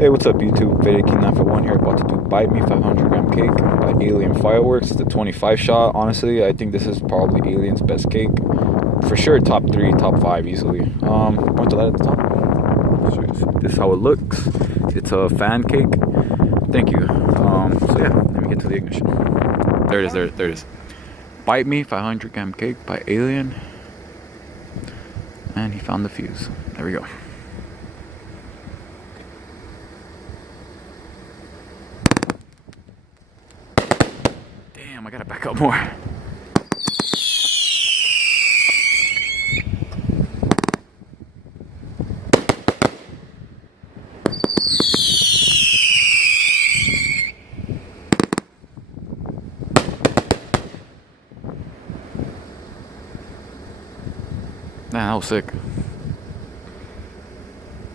Hey, what's up YouTube? VedaKey941 here, about to do Bite Me 500 gram cake by Alien Fireworks, the 25 shot. Honestly, I think this is probably Alien's best cake. For sure, top 3, top 5 easily. Point to that at the top. So this is how it looks. It's a fan cake. Thank you. So yeah, let me get to the ignition. There it is, there it is. Bite Me 500 gram cake by Alien. And he found the fuse. There we go. Damn, I gotta back up more. Man, that was sick.